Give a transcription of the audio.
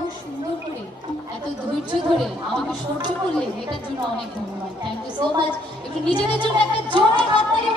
এত সুন্দর করে, এত ধৈর্য ধরে আমাকে সহ্য করলে এটার জন্য অনেক ধন্যবাদ। থ্যাংক ইউ সো মাচ একটু নিজেদের জন্য একটা জোরে হাত তালি